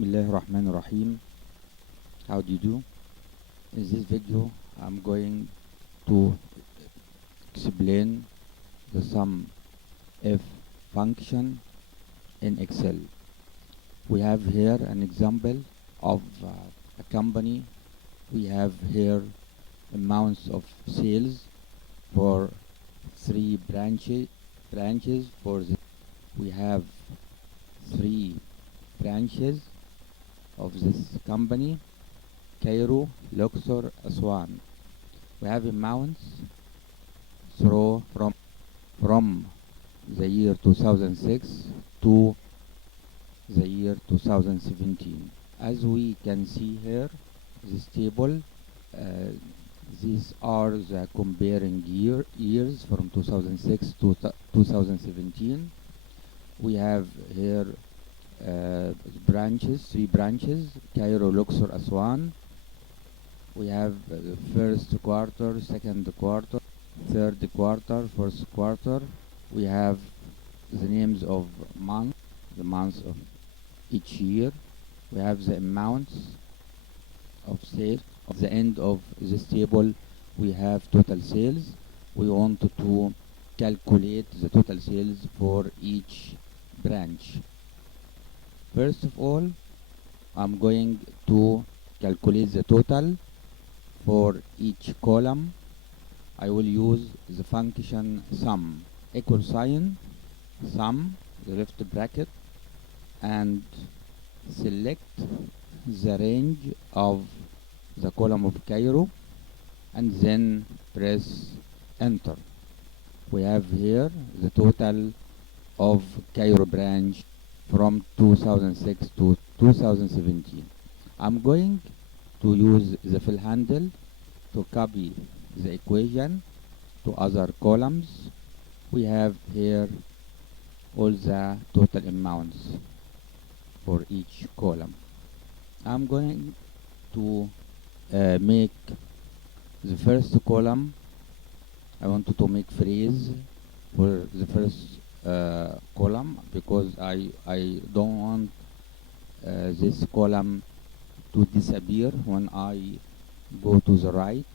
Bismillahirrahmanirrahim. How do you do? In this video I'm going to explain the sum if function in Excel. We have here an example of a company. We have here amounts of sales for three branches for the we have three branches of this company: Cairo, Luxor, Aswan. We have amounts through from the year 2006 to the year 2017. As we can see here, this table, these are the comparing years from 2006 to 2017. We have here three branches: Cairo, Luxor, Aswan. We have the first quarter, second quarter, third quarter, fourth quarter. We have the names of the months of each year. We have the amounts of sales. At the end of this table, we have total sales. We want to calculate the total sales for each branch. First of all, I'm going to calculate the total for each column. I will use the function sum, equal sign, sum, the left bracket, and select the range of the column of Cairo, and then press enter. We have here the total of Cairo branch from 2006 to 2017. I'm going to use the fill handle to copy the equation to other columns. We have here all the total amounts for each column. I'm going to make the first column. I want to make phrase for the first column because I don't want this column to disappear when I go to the right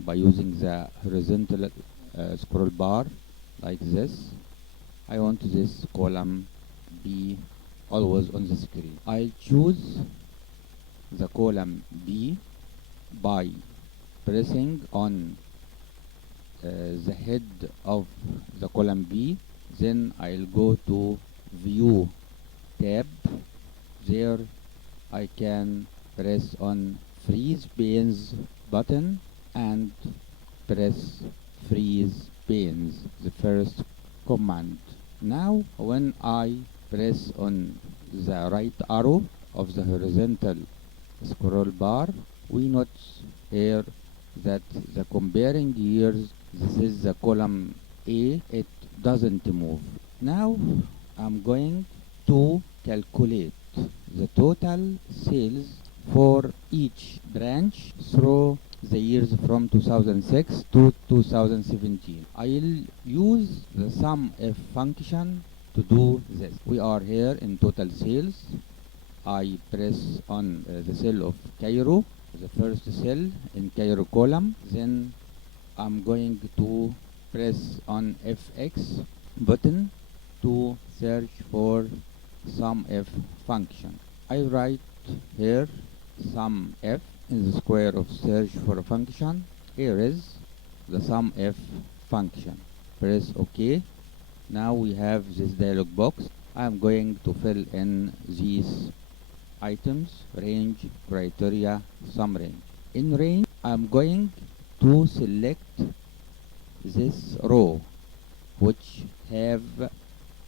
by using the horizontal scroll bar like this. I want this column be always on the screen. I choose the column B by pressing on the head of the column B. Then I'll go to View tab. There I can press on Freeze Panes button and press Freeze Panes, the first command. Now when I press on the right arrow of the horizontal scroll bar, we notice here that the comparing years, this is the column A, it doesn't move. Now I'm going to calculate the total sales for each branch through the years from 2006 to 2017. I'll use the SUMIF function to do this. We are here in total sales. I press on the cell of Cairo, the first cell in Cairo column. Then I'm going to press on FX button to search for SUMIF function. I write here SUMIF in the square of search for a function. Here is the SUMIF function. Press OK. Now we have this dialog box. I am going to fill in these items: range, criteria, sum range. In range, I am going to select this row which have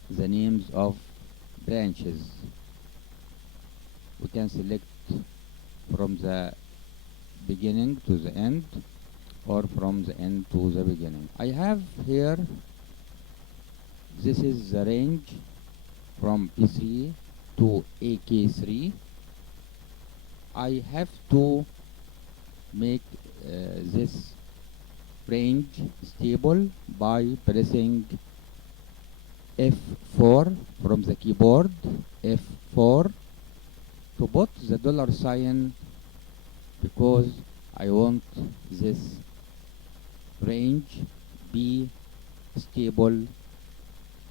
the names of branches. We can select from the beginning to the end or from the end to the beginning. I have here, this is the range from P3 to AK3. I have to make this range stable by pressing F4 from the keyboard, F4, to put the dollar sign because I want this range be stable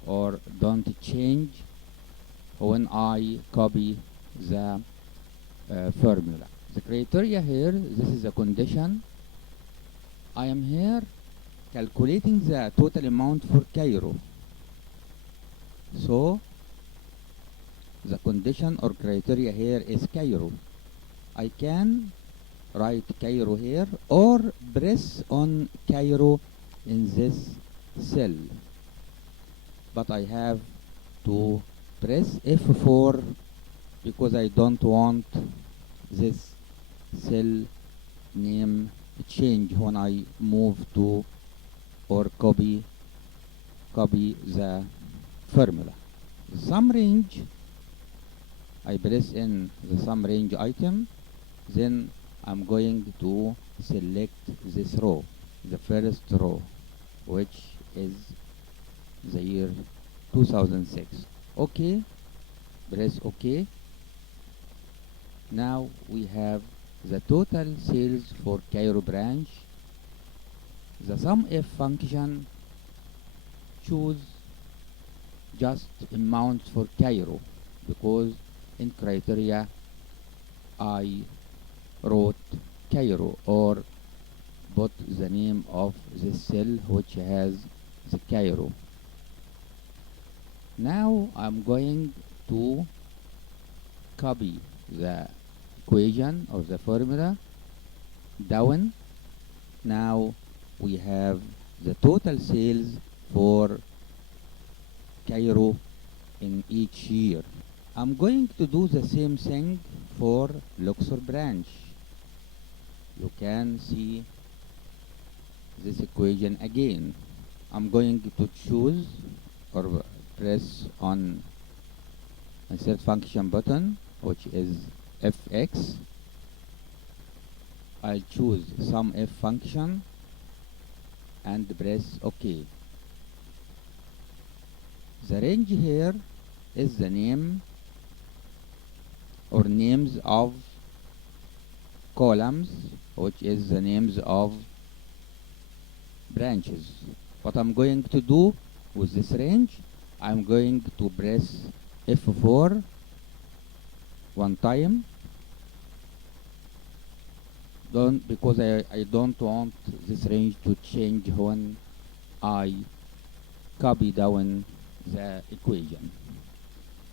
or don't change when I copy the formula. The criteria here, this is a condition. I am here calculating the total amount for Cairo. So the condition or criteria here is Cairo. I can write Cairo here or press on Cairo in this cell, but I have to press F4 because I don't want this cell name change when I move to or copy the formula. Sum range, I press in the sum range item, then I'm going to select this row, the first row, which is the year 2006. OK, press OK. Now we have the total sales for Cairo branch. The SUMIF function choose just amounts for Cairo because in criteria I wrote Cairo or put the name of this cell which has the Cairo. Now I'm going to copy the equation or the formula down. Now we have the total sales for Cairo in each year. I'm going to do the same thing for Luxor branch. You can see this equation again. I'm going to choose or press on insert function button, which is fx. I'll choose SUMIF function and press OK. The range here is the name or names of columns, which is the names of branches. What I'm going to do with this range, I'm going to press F4 one time, because I don't want this range to change when I copy down the equation.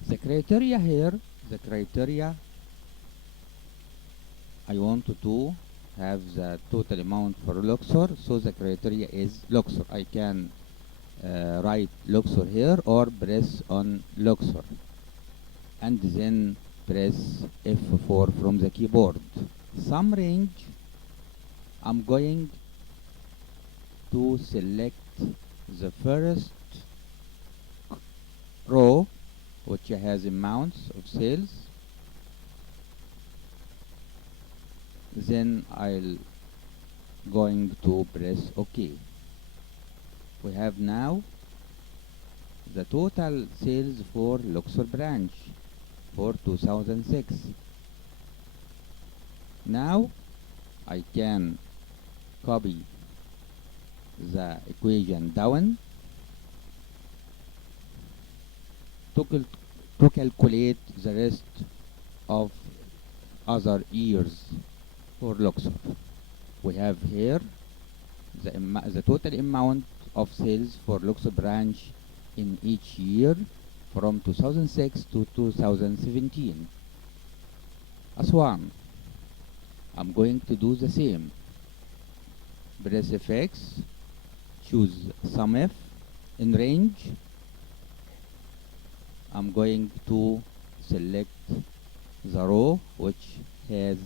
The criteria here, the criteria I want to have the total amount for Luxor, so the criteria is Luxor. I can write Luxor here or press on Luxor and then press F4 from the keyboard. Sum range, I'm going to select the first row which has amounts of sales, then I'll going to press OK. We have now the total sales for Luxor branch for 2006. Now I can copy the equation down to calculate the rest of other years for Luxor. We have here the total amount of sales for Luxor branch in each year from 2006 to 2017. Aswan, I'm going to do the same. Press Fx, choose SUMIF. In range, I'm going to select the row which has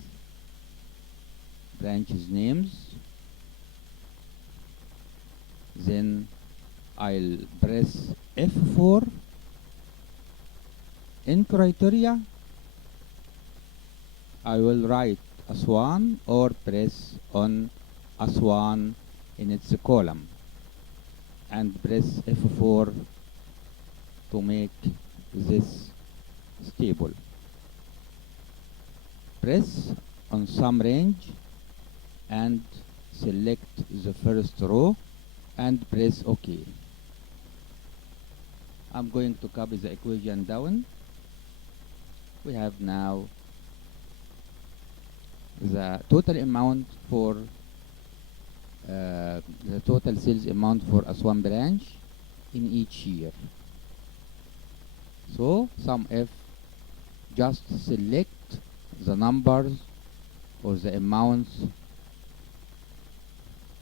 branches names. Then I'll press F4. In criteria, I will write Aswan or press on Aswan in its column and press F4 to make this stable. press on sum range and select the first row and press OK. I'm going to copy the equation down. We have now the total amount for the total sales amount for Aswan branch in each year. So SUMIF just select the numbers or the amounts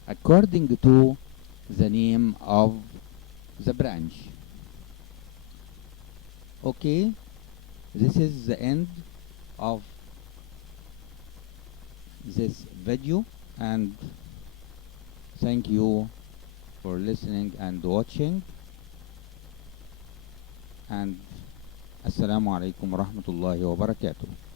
according to the name of the branch. Okay, this is the end of this video, and thank you for listening and watching, and assalamu alaikum warahmatullahi wabarakatuh.